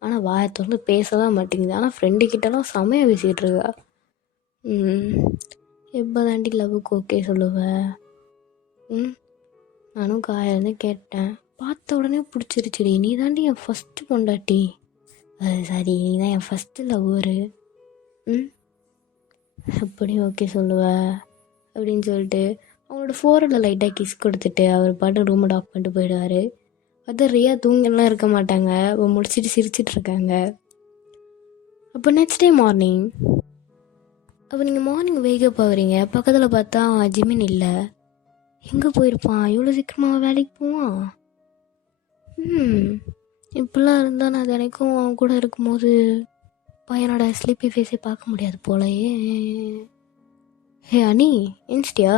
ஆனால் வாயை திறந்து பேசதான் மாட்டேங்குது. ஆனால் ஃப்ரெண்டு கிட்டலாம் செமையாக பேசிகிட்டு இருக்கா. எப்போ தாண்டி லவ்வுக்கு ஓகே சொல்லுவேன்? நானும் காயிலேருந்து கேட்டேன், பார்த்த உடனே பிடிச்சிருச்சுடி. நீ தாண்டி என் ஃபஸ்ட்டு பொண்டாட்டி. அது சரி, நீ தான் என் ஃபஸ்ட்டு லவ்வரு. எப்படி ஓகே சொல்லுவ அப்படின்னு சொல்லிட்டு அவங்களோட ஃபோரில் லைட்டாக கிஸ் கொடுத்துட்டு அவர் பாட்டு ரூமை லாக் பண்ணிட்டு போயிடுவார். அது ரியா தூங்கலாம் இருக்க மாட்டாங்க, இப்போ முடிச்சுட்டு சிரிச்சிட்டு இருக்காங்க. அப்போ நெக்ஸ்ட் டே மார்னிங், அப்போ நீங்கள் மார்னிங் வேகப் ஆகுறீங்க. பக்கத்தில் பார்த்தா ஜிமின் இல்லை. எங்கே போயிருப்பான்? இவ்வளோ சீக்கிரமாக வேலைக்கு போவான்? இப்படிலாம் இருந்தால் நான் தினைக்கும் அவன் கூட இருக்கும்போது பையனோட ஸ்லீப்பி ஃபேஸே பார்க்க முடியாது போலையே. ஹே அனி, ஏஞ்சிட்டியா?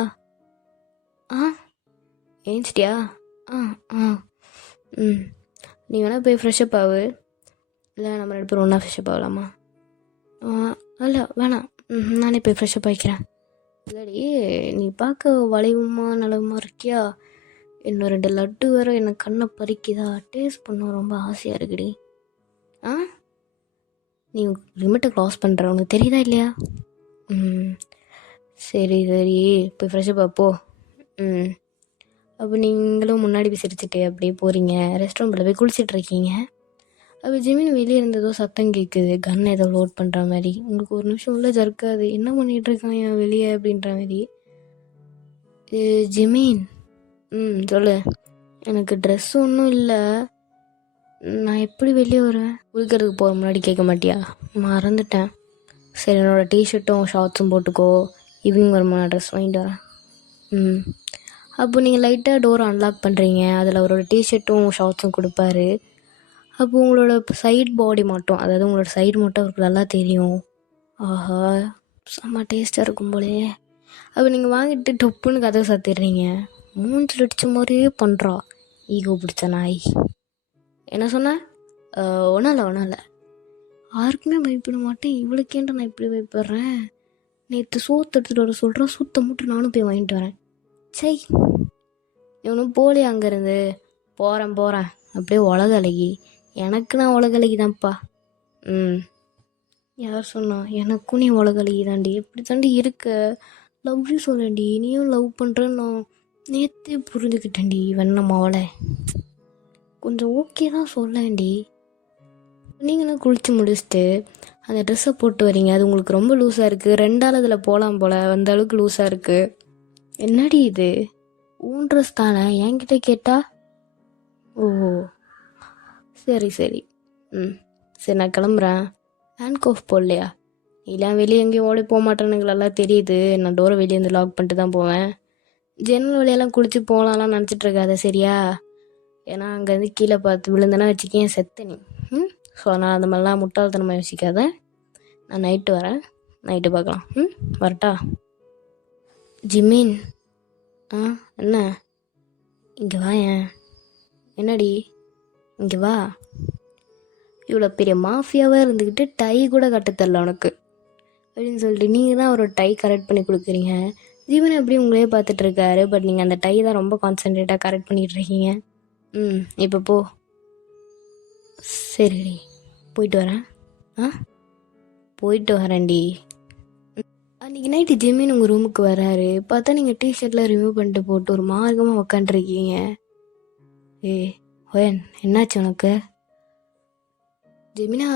ஏஞ்சிட்டியா? நீ வேணால் போய் ஃப்ரெஷ்அப் ஆகு, இல்லை நம்ம 2 பேரும் ஒன்றா ஃப்ரெஷ்அப் ஆகலாமா? இல்லை வேணாம், நானே போய் ஃப்ரெஷ்அப் ஆகிக்கிறேன். இல்லடி, நீ பார்க்க வளைவுமா நலவுமா இருக்கியா? இன்னும் 2 லட்டு வேறு எனக்கு கண்ணை பறிக்குதா, டேஸ்ட் பண்ண ரொம்ப ஆசையாக இருக்குடி. நீ லிமிட்டை க்ராஸ் பண்ணுற, உனக்கு தெரியுதா இல்லையா? சரி சரி, போய் ஃப்ரெஷ்அப் அப்போ. அப்போ நீங்களும் முன்னாடி போய் சிரிச்சுட்டு அப்படியே போகிறீங்க. ரெஸ்ட் ரூமில் போய் குளிச்சுட்டு இருக்கீங்க. அப்போ ஜிமின் வெளியே இருந்ததோ சத்தம் கேட்குது, கன் ஏதோ லோட் பண்ணுற மாதிரி. உங்களுக்கு ஒரு நிமிஷம் உள்ள ஜர்க்காது, என்ன பண்ணிகிட்டு இருக்கான் என் வெளியே அப்படின்ற மாதிரி. ஜிமின், சொல்லு. எனக்கு ட்ரெஸ் ஒன்றும் இல்லை, நான் எப்படி வெளியே வருவேன்? குளிக்கிறதுக்கு போகிற முன்னாடி கேட்க மாட்டியா? மறந்துட்டேன். சரி, என்னோடய டிஷர்ட்டும் ஷார்ட்ஸும் போட்டுக்கோ, ஈவினிங் வரும்போது நான் ட்ரெஸ் வாங்கிட்டு வரேன். அப்போ நீங்கள் லைட்டாக டோரை அன்லாக் பண்ணுறீங்க. அதில் அவரோட டிஷர்ட்டும் ஷார்ட்ஸும் கொடுப்பாரு. அப்போ உங்களோட சைட் பாடி மட்டும், அதாவது உங்களோட சைடு மட்டும் அவருக்கு நல்லா தெரியும். ஆஹா, செம்ம டேஸ்ட்டாக இருக்கும் போலே. அப்போ நீங்கள் வாங்கிட்டு டொப்புன்னு கதவை சாத்திடுறீங்க. மூஞ்சில் அடித்த மாதிரியே பண்ணுறா ஈகோ பிடிச்ச நாய். என்ன சொன்ன? ஒன்றும் இல்லை. யாருக்குமே பயப்பட மாட்டேன், இவளுக்கேன்ட்டு நான் இப்படி பயப்படுறேன். நேற்று சோத்து எடுத்துகிட்டு வர சொல்கிறேன், சுத்த மூட்டு நானும் போய் வாங்கிட்டு வரேன். சை, இவனும் போலே அங்கேருந்து. போகிறேன் போகிறேன் அப்படியே உலக அழகி. எனக்கு நான் உலக அழகி தான்ப்பா. ம். யார் சொன்னா? எனக்கும் நீ உலக அழகி தாண்டி. எப்படி தாண்டி இருக்க? லவ் யூ சொல்லேன்டி. நீயும் லவ் பண்ணுறேன்னு நான் நேற்றே புரிஞ்சுக்கிட்டேன்டி. வெண்ணம் அவளை கொஞ்சம் ஓகே தான் சொல்லேன்டி. நீங்களும் குளிச்சு முடிச்சுட்டு அந்த ட்ரெஸ்ஸை போட்டு வரீங்க. அது உங்களுக்கு ரொம்ப லூஸாக இருக்குது. ரெண்டாவது அதில் போகலாம் போல், அந்த அளவுக்கு லூஸாக இருக்குது. என்னடி இது? உன் ட்ரெஸ் தானே, என்கிட்ட கேட்டா? ஓ சரி சரி. ம் சரி, நான் கிளம்புறேன். ஹேண்ட் கோஃப் போடலையா? இல்லை, வெளியே எங்கேயும் ஓடி போக மாட்டேனுங்களெல்லாம் தெரியுது. நான் டோரை வெளியே வந்து லாக் பண்ணிட்டு தான் போவேன். ஜன்னல் வழியெல்லாம் குளிச்சு போகலாம்லாம் நினச்சிட்டு இருக்காத, சரியா? ஏன்னா அங்கேருந்து கீழே பார்த்து விழுந்தேன்னா வச்சுக்கேன், செத்த நீ. ம் ஸோ நான் அந்த மாதிரிலாம் முட்டாள்தனமாக யோசிக்காத. நான் நைட்டு வரேன், நைட்டு பார்க்கலாம். ம் வரட்டா? ஜிமீன். ஆ என்ன? இங்கே வா. ஏன் என்னடி? இங்கே வா. இவ்வளோ பெரிய மாஃபியாவாக இருந்துக்கிட்டு டை கூட கட்டத்தரல உனக்கு அப்படின்னு சொல்லிட்டு நீங்கள் தான் ஒரு டை கரெக்ட் பண்ணி கொடுக்குறீங்க. ஜீவன் எப்படி உங்களே பார்த்துட்டு இருக்காரு, பட் நீங்கள் அந்த டை தான் ரொம்ப கான்சன்ட்ரேட்டாக கரெக்ட் பண்ணிகிட்டு இருக்கீங்க. ம் இப்போ போ. சரிடி, போயிட்டு வரேன். ஆ போயிட்டு வரேன்டி. அன்றைக்கி நைட்டு ஜிம்மின் உங்கள் ரூமுக்கு வராரு. பார்த்தா நீங்கள் டிஷர்ட்டில் ரிமூவ் பண்ணிட்டு போட்டு ஒரு மார்க்கமாக உக்காண்டிருக்கீங்க. ஏ ஓயன், என்னாச்சு உனக்கு? ஜெமினா,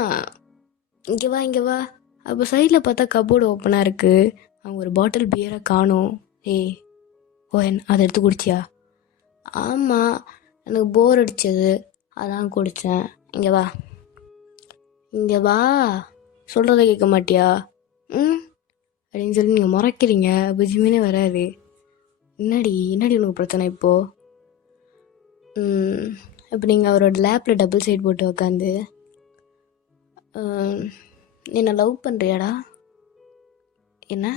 இங்கே வா இங்கே வா. அப்போ சைடில் பார்த்தா கபோர்டு ஓப்பனாக இருக்குது. அவங்க ஒரு பாட்டில் பியரை காணும். ஏய் ஓயன், அதை எடுத்து குடிச்சியா? ஆமாம், எனக்கு போர் அடித்தது, அதான் குடித்தேன். இங்கே வா இங்கே வா. சொல்கிறத கேட்க மாட்டியா? ம் அப்படின்னு சொல்லி நீங்கள் முறைக்கிறீங்க. அப்போ ஜிமினே வராது. என்னடி உனக்கு பிரச்சனை இப்போது? இப்போ நீங்கள் அவரோட லேப்பில் டபுள் சைட் போட்டு உக்காந்து என்னை லவ் பண்ணுறியாடா? என்ன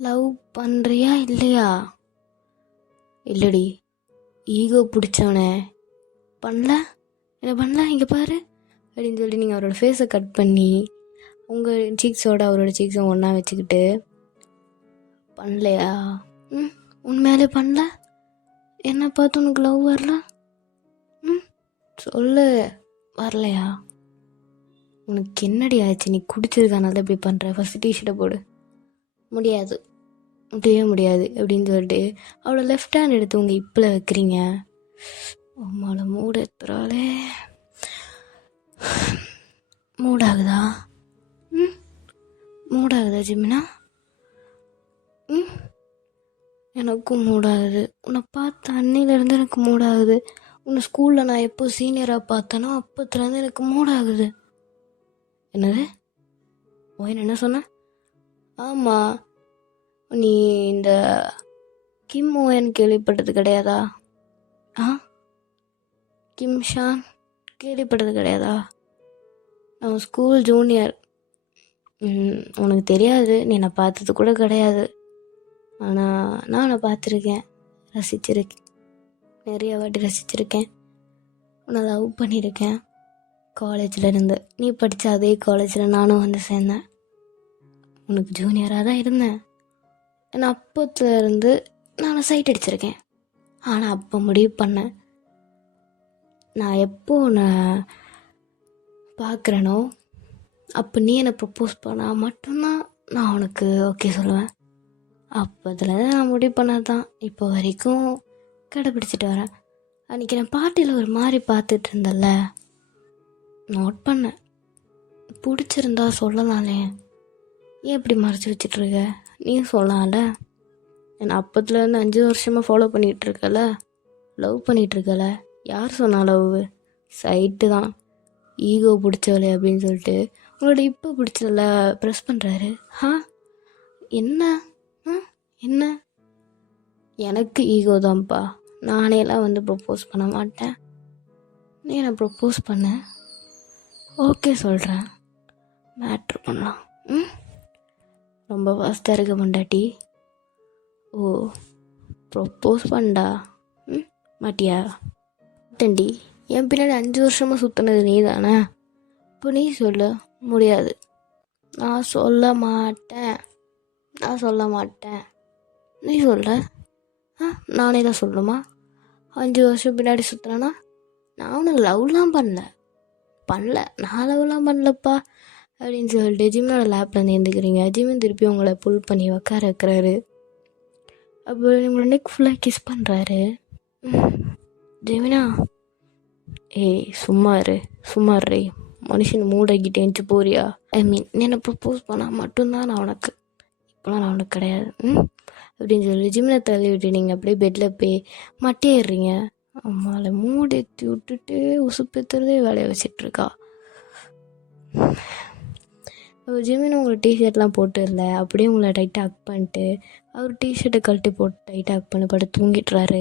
லவ் பண்ணுறியா இல்லையா? இல்லடி, ஈகோ பிடிச்சவனே. பண்ணல, என்ன பண்ணல, இங்கே பாரு அப்படின்னு சொல்லி நீங்கள் அவரோட ஃபேஸை கட் பண்ணி உங்கள் சீக்ஸோட அவரோட சீக்ஸும் ஒன்றா வச்சுக்கிட்டு பண்ணலையா? ம் உண்மையாலே பண்ணல? என்ன பார்த்து உனக்கு லவ் வரல? ம் சொல்லு, வரலையா? உனக்கு என்னடி ஆச்சு? நீ குடிச்சிருக்கானால இப்படி பண்ணுற? ஃபஸ்ட்டு டிஷர்ட்டை போடு. முடியாது, முடியவே முடியாது அப்படின்னு சொல்லிட்டு அவளோட லெஃப்ட் ஹேண்ட் எடுத்து உங்கள் இப்பில் வைக்கிறீங்க. அம்மாவோட மூடு எத்துறாளே. மூடாகுதா? ம் மூடாகுதா ஜிமினா? ம் எனக்கும் மூடாகுது. உன்னை பார்த்த அன்னையிலேருந்து எனக்கு மூடாகுது. உன்னை ஸ்கூலில் நான் எப்போ சீனியராக பார்த்தேனோ அப்போத்துலேருந்து எனக்கு மூடாகுது. என்னது ஓயன், என்ன சொன்ன? ஆமாம், நீ இந்த கிம் ஓயன் கேள்விப்பட்டது கிடையாதா? ஆ கிம் ஷான் கேள்விப்பட்டது கிடையாதா? நான் ஸ்கூல் ஜூனியர். உனக்கு தெரியாது, நீ என்னை பார்த்தது கூட கிடையாது. ஆனால் நான் உன்னை பார்த்துருக்கேன், ரசிச்சிருக்கேன், நிறைய வாட்டி ரசிச்சிருக்கேன். உன்னை லவ் பண்ணியிருக்கேன் காலேஜில் இருந்து. நீ படித்த அதே காலேஜில் நானும் வந்து சேர்ந்தேன். உனக்கு ஜூனியராக தான் இருந்தேன். நான் அப்போத்துலேருந்து நான் சைட் அடிச்சிருக்கேன். ஆனால் அப்போ முடிவு பண்ணேன், நான் எப்போ நான் பார்க்குறேனோ அப்போ நீ என்னை ப்ரப்போஸ் பண்ணால் மட்டும்தான் நான் உனக்கு ஓகே சொல்லுவேன். அப்போதுல நான் முடிவு பண்ணது தான் இப்போ வரைக்கும் கடைப்பிடிச்சிட்டு வரேன். அன்றைக்கி நான் பார்ட்டியில் ஒரு மாதிரி பார்த்துட்டு இருந்தேன்ல, நோட் பண்ணேன். பிடிச்சிருந்தா சொல்லலாம்லே, ஏன் இப்படி மறைச்சி வச்சிட்ருக்க? நீ சொல்லலாம்ல. என்னை அப்போத்துலேருந்து 5 வருஷமாக ஃபாலோ பண்ணிகிட்ருக்கல, லவ் பண்ணிகிட்ருக்கல. யார் சொன்னா லவ்? சைட்டு தான். ஈகோ பிடிச்சவளே அப்படின்னு சொல்லிட்டு உங்களோட இப்போ பிடிச்சதில்ல ப்ரெஸ் பண்ணுறாரு. என்ன என்ன? எனக்கு ஈகோ தான்ப்பா. நானேலாம் வந்து ப்ரப்போஸ் பண்ண மாட்டேன். நீ என்னை ப்ரப்போஸ் பண்ண, ஓகே சொல்கிறேன், மேட்ரு பண்ணலாம். ரொம்ப ஃபாஸ்ட்டாக இருக்க பொண்டாட்டி. ஓ ப்ரப்போஸ் பண்ணடா. மாட்டியா? டண்டி, என் பின்னாடி 5 வருஷமாக சுற்றினது நீ தானே. இப்போ நீ சொல்ல முடியாது. நான் சொல்ல மாட்டேன். நீ சொல்ல நானே தான் சொல்லணுமா? 5 வருஷம் பின்னாடி சுற்றுறானா, நான் அவனை லவ்லாம் நான் லவ்லாம் பண்ணலப்பா அப்படின்னு சொல்லிட்டு ஜிம்னோட லேப்லேருந்து எழுந்துக்கிறீங்க. ஜிம்மின் திருப்பி உங்களை புல் பண்ணி உட்கார வைக்கிறாரு. அப்புறம் உங்களை நெக் ஃபுல்லாக கிஸ் பண்ணுறாரு. ஜெமினா, ஏய் சும்மா ரே, மனுஷன் மூடாக்கிட்டு எழுந்து போறியா? ஐ மீன் என்னை ப்ரப்போஸ் பண்ணால் மட்டும்தான் நான் உனக்கு, இப்போலாம் நான் உனக்கு கிடையாது அப்படின்னு சொல்லி ஜிம்மில் தள்ளி விட்டு நீங்கள் அப்படியே பெட்டில் போய் மட்டையிடுறீங்க. அம்மாவில் மூடேற்றி விட்டுட்டு உசுப்பேற்றுறதே வேலையை வச்சிட்ருக்கா. ஜிம்மின்னு உங்களை டிஷர்ட்லாம் போட்டு இல்லை, அப்படியே உங்களை டைட்டாக ஹக் பண்ணிட்டு அவர் டிஷர்ட்டை கழட்டி போட்டு டைட்டாக ஹக் பண்ணி பட்டு தூங்கிட்டுறாரு.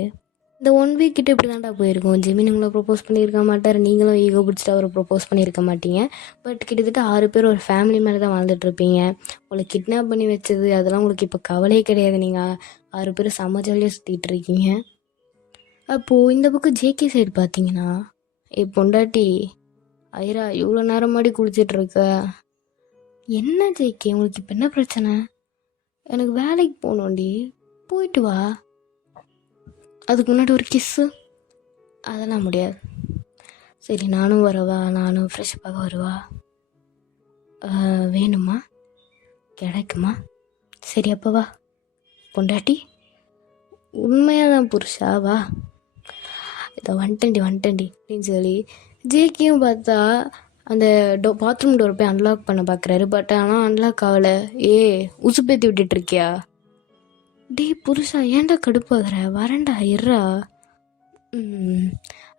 இந்த 1 வீக் கிட்ட இப்படி தான்டா போயிருக்கோம். ஜிமின் உங்களை ப்ரப்போஸ் பண்ணியிருக்க மாட்டார், நீங்களும் ஈகோ பிடிச்சிட்டு அவரை ப்ரப்போஸ் பண்ணியிருக்க மாட்டீங்க. பட் கிட்டத்தட்ட 6 பேர் ஒரு ஃபேமிலி மாதிரி தான் வாழ்ந்துட்டுருப்பீங்க. உங்களை கிட்னாப் பண்ணி வச்சது அதெல்லாம் உங்களுக்கு இப்போ கவலையே கிடையாது. நீங்கள் 6 பேர் செம்ம ஜாலியாக சுற்றிட்டு இருக்கீங்க. அப்போது இந்த பக்கம் ஜேகே சைடு பார்த்தீங்கன்னா, பொண்டாட்டி ஐரா இவ்வளோ நேரம் மாதிரி குளிச்சிட்ருக்க, என்ன ஜேகே உங்களுக்கு இப்போ என்ன பிரச்சனை? எனக்கு வேலைக்கு போகணுண்டி, போயிட்டு வா. அதுக்கு முன்னாடி ஒரு கிஸ்ஸு, அதெல்லாம் முடியாது. சரி நானும் வரவா? நானும் ஃப்ரெஷ்ஷப்பாக வருவா? வேணுமா? கிடைக்குமா? சரி அப்போ வா பொண்டாட்டி. உண்மையாக தான் புருஷா, வா. இதை வந்துட்டேன்டி அப்படின்னு சொல்லி ஜேக்கியும் பார்த்தா அந்த பாத்ரூம் டோர் போய் அன்லாக் பண்ண பார்க்குறாரு. பட் ஆனால் அன்லாக் ஆகலை. உசுப்பேற்றி விட்டுட்ருக்கியா? டே புருஷா, ஏன்டா கடுப்பாகிற? வரேன்டா இருறா.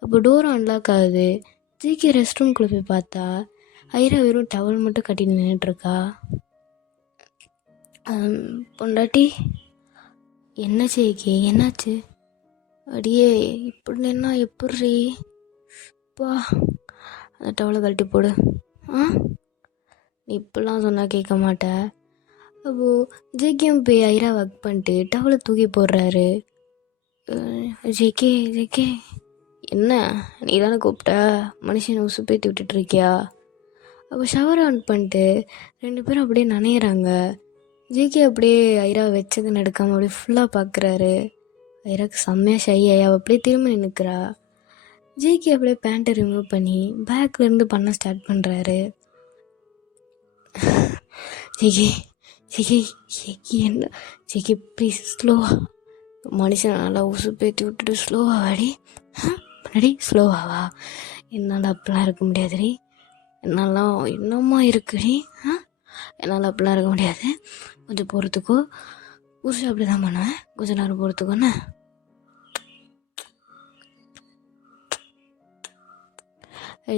அப்போ டோர் அன்லாக் ஆகுது. ஜேகே ரெஸ்ட் ரூம்குள்ளே போய் பார்த்தா ஐரா வெறும் டவல் மட்டும் கட்டி நின்றுட்டுருக்கா. பொண்டாட்டி, என்ன ஜேகே, என்னாச்சு? அடியே இப்படி என்ன எப்படி பா, அந்த டவலை கழட்டி போடு. நீ இப்படிலாம் சொன்னால் கேட்க மாட்டேன். அப்போது ஜேகேயும் போய் ஐரா ஒர்க் பண்ணிட்டு டவலை தூக்கி போடுறாரு. ஜேகே என்ன, நீ தானே கூப்பிட்ட? மனுஷனை உசுப்பேற்றி விட்டுட்ருக்கியா? அப்போ ஷவர் ஆன் பண்ணிட்டு 2 பேரும் அப்படியே நனையிறாங்க. ஜேகே அப்படியே ஐரா வச்சது நடக்காமல் அப்படியே ஃபுல்லாக பார்க்குறாரு. ஐராக்கு செம்மையாக ஷை ஆகி அவள் அப்படியே திரும்பி நிற்கிறா. ஜேகே அப்படியே பேண்ட்டை ரிமூவ் பண்ணி பேக்லேருந்து பண்ண ஸ்டார்ட் பண்ணுறாரு. ஜேகே என்ன ஜேகே ப்ளீஸ் ஸ்லோவா, மனுஷன் நல்லா உசுப்பேற்றி விட்டுட்டு ஸ்லோவாடி பண்ணடி, ஸ்லோவாவா? என்னால் அப்படிலாம் இருக்க முடியாதுடி, என்னெல்லாம் என்னம்மா இருக்குடி, என்னால் அப்படிலாம் இருக்க முடியாது, கொஞ்சம் பொறுத்துக்கோ. புருஷன் அப்படி தான் பண்ணுவேன், கொஞ்சம் நேரம் பொறுத்துக்கோண்ணே.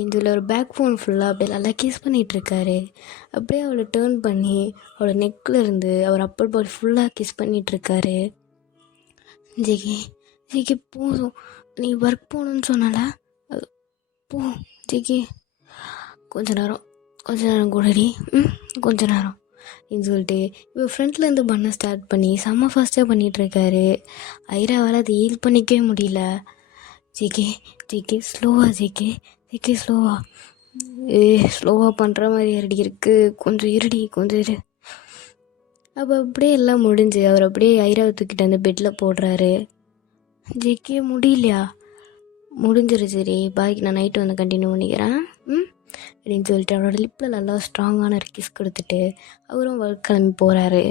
இதில் ஒரு பேக் ஃபோன் ஃபுல்லாக அப்படியே நல்லா கிஸ் பண்ணிகிட்ருக்காரு. அப்படியே அவளை டேர்ன் பண்ணி அவளை நெக்கில் இருந்து அவர் அப்பர் பாடி ஃபுல்லாக கிஸ் பண்ணிகிட்ருக்காரு. ஜேகே போதும், நீ ஒர்க் போகணுன்னு சொன்னால போ ஜேகே, கொஞ்ச நேரம் கூடடி, கொஞ்ச நேரம் அப்படின்னு சொல்லிட்டு இப்போ ஃப்ரண்ட்லேருந்து பண்ண ஸ்டார்ட் பண்ணி செம்ம ஃபாஸ்ட்டாக பண்ணிகிட்ருக்காரு. ஐராவால் அதை ஹீல் பண்ணிக்கவே முடியல. ஜேகே ஸ்லோவா, ஜேகே ஸ்லோவா, ஸ்லோவாக பண்ணுற மாதிரி இருடி இருக்குது, கொஞ்சம் இரு. அப்போ அப்படியே எல்லாம் முடிஞ்சு அவர் அப்படியே ஐராவை தூக்கிட்டு வந்து பெட்டில் போடுறாரு. ஜேகே முடியலையா? முடிஞ்சிரு, சரி பாய்க்கு நான் நைட்டு வந்து கண்டினியூ பண்ணிக்கிறேன் அப்படின்னு சொல்லிட்டு அவரோட லிப்பில் நல்லா ஸ்ட்ராங்கான ஒரு கிஸ் கொடுத்துட்டு அவரும் ஒர்க் கிளம்பி போகிறாரு.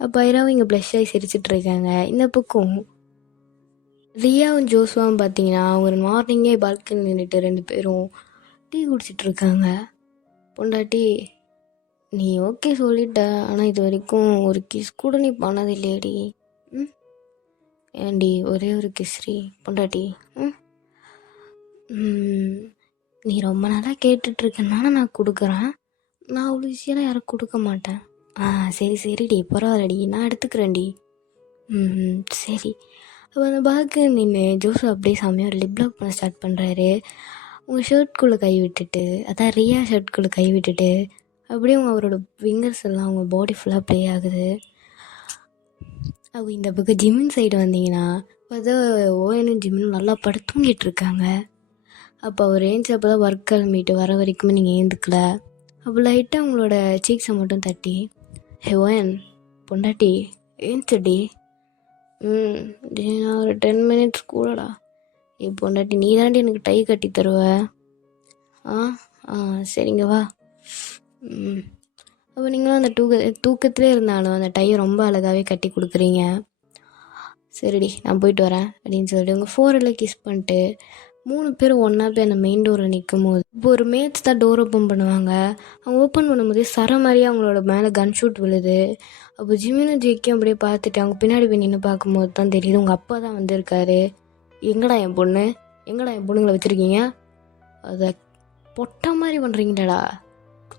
அப்போ ஐராவும் இங்கே ப்ளஷ் ஆகி சிரிச்சிட்ருக்காங்க. இந்த பக்கம் ரியாவும் ஜோஸ்வாவும் பார்த்தீங்கன்னா அவங்க மார்னிங்கே பால்கனி நின்றுட்டு 2 பேரும் டீ குடிச்சிட்ருக்காங்க. பொண்டாட்டி, நீ ஓகே சொல்லிட்ட, ஆனால் இது வரைக்கும் ஒரு கிஸ் கூட நீ பண்ணது இல்லையடி. ஏண்டி ஒரே ஒரு கிஸ்ரி பொண்டாட்டி. நீ ரொம்ப நாளாக கேட்டுட்ருக்கனால நான் கொடுக்குறேன், நான் அவ்வளோ விஷயம்லாம் யாரும் கொடுக்க மாட்டேன். சரிடி பரவாயில்லடி, நான் எடுத்துக்கிறேன்டி. சரி. அப்போ அந்த பால்கனி நின்று ஜோஸ் அப்படியே சாமியாக ஒரு லிப் லாக் பண்ண ஸ்டார்ட் பண்ணுறாரு. உங்கள் ஷர்ட்குள்ளே கை விட்டுட்டு, அதான் ரியா ஷர்ட்குள்ளே கை விட்டுட்டு அப்படியே அவரோட ஃபிங்கர்ஸ் எல்லாம் அவங்க பாடி ஃபுல்லாக ப்ளே ஆகுது. அப்போ இந்த பக்கம் ஜிம்மின் சைடு வந்தீங்கன்னா பார்த்தா ஓஎனும் ஜிம்மின் நல்லா படுத்து தூங்கிட்டு இருக்காங்க. அப்போ அவர் ஏஞ்சி அப்போ தான் ஒர்க் கிளம்பிட்டு வர வரைக்குமே நீங்கள் ஏந்துக்கல. அப்போ லைட்டாக அவங்களோட சீக்ஸை மட்டும் தட்டி, ஹே ஓஎன் பொண்டாட்டி ஏஞ்சடி நான் ஒரு 10 மினிட்ஸ் கூடடா. இப்போ பொண்டாட்டி நீ தாண்டி எனக்கு டை கட்டி தருவ. ஆ ஆ சரிங்க வா. அப்போ நீங்களும் அந்த தூக்கத்திலே இருந்தாலும் அந்த டையை ரொம்ப அழகாகவே கட்டி கொடுக்குறீங்க. சரிடி நான் போயிட்டு வரேன் அப்படின்னு சொல்லிட்டு உங்கள் ஃபோரில் கிஸ் பண்ணிட்டு 3 பேரும் ஒன்றா போய் அந்த மெயின் டோரில் நிற்கும் போது இப்போ ஒரு மேட்ச் தான் டோர் ஓப்பன் பண்ணுவாங்க. அவங்க ஓப்பன் பண்ணும்போது சர மாதிரியே அவங்களோட மேலே கன் ஷூட் விழுது. அப்போ ஜிமினும் ஜெய்க்கும் அப்படியே பார்த்துட்டு அவங்க பின்னாடி போய் நின்று பார்க்கும்போது தான் தெரியுது உங்கள் அப்பா தான் வந்திருக்காரு. எங்கடா என் பொண்ணுங்களை வச்சுருக்கீங்க, அதை பொட்டை மாதிரி பண்ணுறீங்கடா,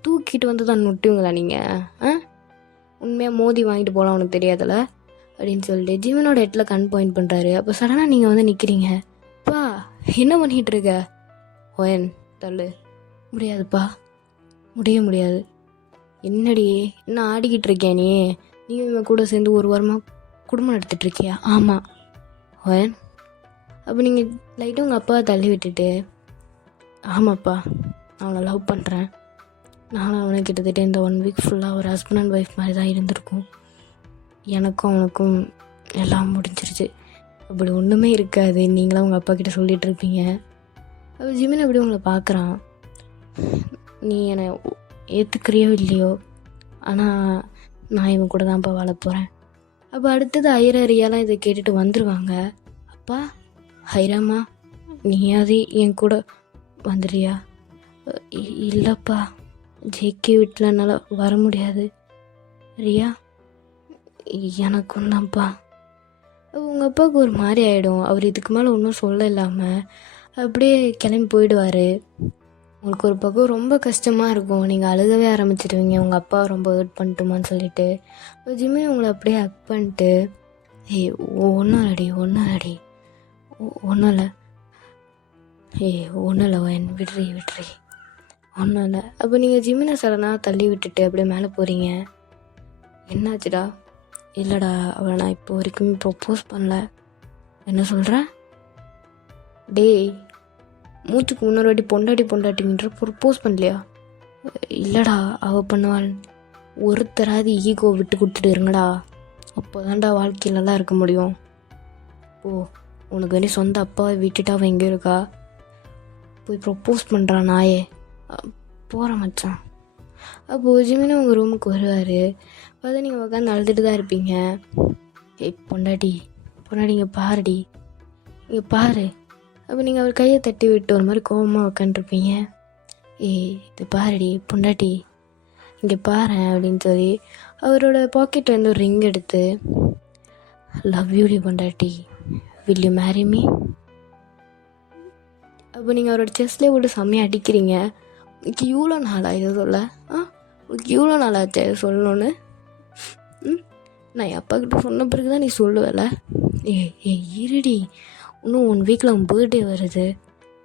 தூக்கிட்டு வந்து தான் நொட்டுவீங்களா நீங்கள்? உண்மையாக மோதி வாங்கிட்டு போகலாம் உனக்கு தெரியாதுல்ல அப்படின்னு சொல்லிட்டு ஜிமினோட ஹெட்டில் கண் பாயிண்ட் பண்ணுறாரு. அப்போ சடனாக நீங்கள் வந்து நிற்கிறீங்க. பா என்ன பண்ணிகிட்டு இருக்க? ஓயன் தள்ளு. முடியாதுப்பா, முடியாது. என்னடி என்ன ஆடிக்கிட்டு இருக்கியா நீ இவங்க கூட சேர்ந்து ஒரு வாரமாக குடும்பம் நடத்திட்டு இருக்கியா? ஆமாம். ஓயன் அப்போ நீங்கள் லைட்டாக உங்கள் அப்பாவை தள்ளி விட்டுட்டு ஆமாப்பா நான் அவனை லவ் பண்ணுறேன், நானும் அவனை கிட்டத்தட்ட இந்த 1 வீக் ஃபுல்லாக ஒரு ஹஸ்பண்ட் அண்ட் ஒய்ஃப் மாதிரி தான் இருந்திருக்கும், எனக்கும் அவனுக்கும் எல்லாம் முடிஞ்சிருச்சு, அப்படி ஒன்றுமே இருக்காது நீங்களாம் உங்கள் அப்பா கிட்ட சொல்லிகிட்டு இருப்பீங்க. அப்போ ஜிமின் அப்படி உங்களை பார்க்குறான். நீ என்னை ஏற்றுக்கிறியோ இல்லையோ, ஆனால் நான் இவன் கூட தான்ப்பா வாழ போகிறேன். அப்போ அடுத்தது ஐரா ரியாலாம் இதை கேட்டுட்டு வந்துடுவாங்க. அப்பா ஹைராமா நீயாவது என் கூட வந்துடுறியா? இல்லைப்பா ஜேகே வீட்டில் என்னால் வர முடியாது. ரியா எனக்கும் தான்ப்பா. உங்கள் அப்பாவுக்கு ஒரு மாதிரி ஆகிடும். அவர் இதுக்கு மேலே ஒன்றும் சொல்ல இல்லாமல் அப்படியே கிளம்பி போயிடுவார். உங்களுக்கு ஒரு பக்கம் ரொம்ப கஷ்டமாக இருக்கும், நீங்கள் அழுகவே ஆரம்பிச்சிடுவீங்க உங்கள் அப்பா ரொம்ப ஹர்ட் பண்ணிட்டுமான்னு சொல்லிட்டு. ஜிம்மி உங்களை அப்படியே ஹக் பண்ணிட்டு ஒன்றும் இல்லடி ஒன்றும் இல்லை வயன் விட்றி ஒன்றும் இல்லை. அப்போ நீங்கள் ஜிமினை சடனாக தள்ளி விட்டுட்டு அப்படியே மேலே போகிறீங்க. என்னாச்சுடா? இல்லைடா அவளை நான் இப்போ வரைக்கும் ப்ரொப்போஸ் பண்ணல. என்ன சொல்கிற? டேய் மூச்சுக்கு முன்னொரு வாட்டி பொண்டாட்டின்ற ப்ரொப்போஸ் பண்ணலையா? இல்லைடா அவள் பண்ணுவாள். ஒருத்தராது ஈகோ விட்டு கொடுத்துட்டு இருங்கடா, அப்போ தான்டா வாழ்க்கையிலலாம் இருக்க முடியும். ஓ உனக்கு வேணி சொந்த அப்பாவை விட்டுட்டு அவன் எங்கே இருக்கா? போய் ப்ரொப்போஸ் பண்ணுறான் நாயே. போகிற மச்சான். அப்போது ஜிமினு உங்கள் ரூமுக்கு வருவார். பார்த்தா நீங்கள் உட்காந்து அழுதுட்டு தான் இருப்பீங்க. பொண்டாட்டி இங்கே பாருடி, இங்கே பாரு. அப்போ நீங்கள் அவர் கையை தட்டி விட்டு ஒரு மாதிரி கோபமாக உட்காந்துருப்பீங்க. இது பாருடி பொண்டாட்டி இங்கே பாரு அப்படின்னு சொல்லி அவரோட பாக்கெட்டில் இருந்து ஒரு ரிங் எடுத்து லவ் யூடி பொண்டாட்டி வில் யூ மேரி மீ? அப்போ நீங்கள் அவரோட செஸ்ட்லேயே போட்டு செம்மையாக அடிக்கிறீங்க. உனக்கு இவ்வளோ நாளா இதை சொல்ல? உனக்கு இவ்வளோ நாளாச்சா இதை சொல்லணுன்னு? நான் என் அப்பா கிட்ட சொன்ன பிறகு தான் நீ சொல்லுவல. இருடி இன்னும் 1 வீக்கில் அவன் பர்த்டே வருது,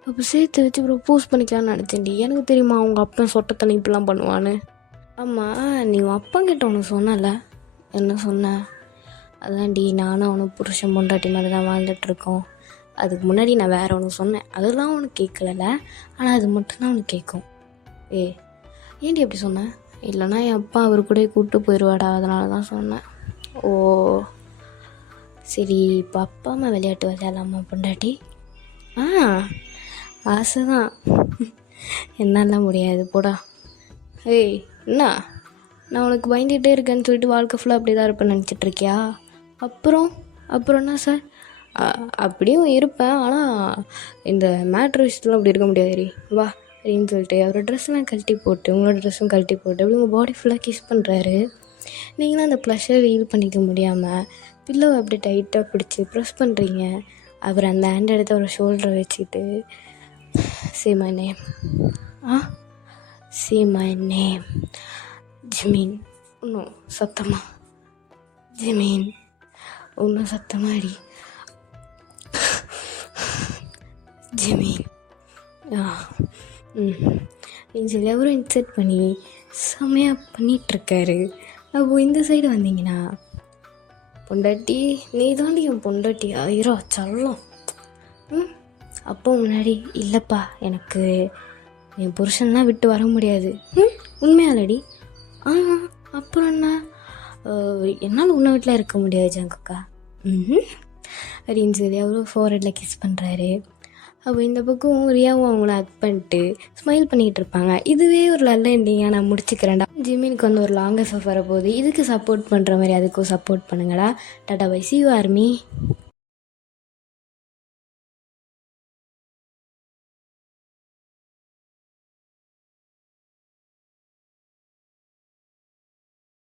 அப்போ சேர்த்து வச்சு ப்ரொப்போஸ் பண்ணிக்கலான்னு நினச்சேன்டி. எனக்கு தெரியுமா அவங்க அப்பா சொட்ட தனிப்புலாம் பண்ணுவான்னு. ஆமாம் நீ உன் அப்பங்கிட்ட ஒன்று சொன்னல, என்ன சொன்ன? அதான்டி நானும் அவனும் புருஷன் பொண்டாட்டி மாதிரி தான் வாழ்ந்துட்டுருக்கோம். அதுக்கு முன்னாடி நான் வேறு ஒன்று சொன்னேன், அதெல்லாம் அவனுக்கு கேட்கல, ஆனால் அது மட்டும்தான் அவனுக்கு கேட்கும். ஏன்டி அப்படி சொன்னேன்? இல்லைனா என் அப்பா அவர் கூட கூப்பிட்டு போயிடுவாடா, அதனால தான் சொன்னேன். ஓ சரி இப்போ அப்பா அம்மா விளையாட்டு விளையாடலாமா பொண்டாட்டி? ஆசை தான், என்னால முடியாது போடா. என்ன நான் உனக்கு பயந்துகிட்டே இருக்கேன்னு சொல்லிட்டு வாழ்க்கை ஃபுல்லாக அப்படி தான் இருப்பேன்னு நினச்சிட்ருக்கியா? அப்புறம் என்ன சார்? அப்படியும் இருப்பேன், ஆனால் இந்த மேட்ரு விஷயத்துலாம் அப்படி இருக்க முடியாது. வா அப்படின்னு சொல்லிட்டு அவரோட ட்ரெஸ்ஸெலாம் கழட்டி போட்டு உங்களோட ட்ரெஸ்ஸும் கழட்டி போட்டு அப்படி உங்கள் பாடி ஃபுல்லாக கிஸ் பண்ணுறாரு. நீங்களும் அந்த ப்ளஷரை ஹீல் பண்ணிக்க முடியாமல் பில்லோவை அப்படி டைட்டாக பிடிச்சி ப்ரெஸ் பண்ணுறீங்க. அவர் அந்த ஹேண்ட் எடுத்து அவரோட ஷோல்டரை வச்சுட்டு say my name say my name Jimin. இன்னும் சத்தமாக ஜிமீன், இன்னும் சத்தமாடி ஜிமீன். அப்படின்னு சொல்லி அவரும் இன்செட் பண்ணி செம்மையாக பண்ணிகிட்ருக்காரு. அப்போது இந்த சைடு வந்தீங்கன்னா பொண்டாட்டி நீ தாண்டி என் பொண்டாட்டி ஆயிரம் சல்லம். அப்போ முன்னாடி இல்லைப்பா எனக்கு என் புருஷன்லாம் விட்டு வர முடியாது. உண்மையாலடி? அப்புறம் என்ன, என்னால் உன்னை வீட்டில் இருக்க முடியாது ஜாங்கக்கா. அப்படின்னு சொல்லி அவரும் ஃபோர்ஹெட்டில் கிஸ் பண்ணுறாரு. அப்போ இந்த பக்கம் ரியாவும் அவங்கள ஹக் பண்ணிட்டு ஸ்மைல் பண்ணிகிட்டு இருப்பாங்க. இதுவே ஒரு நல்ல எண்டிங்காக நான் முடிச்சுக்கிறேன்டா. ஜிமினுக்கு வந்து ஒரு லாங்கஸ்ட் ஆஃப் வரப்போகுது. இதுக்கு சப்போர்ட் பண்ணுற மாதிரி அதுக்கும் சப்போர்ட் பண்ணுங்கடா. Tata bye, see you army.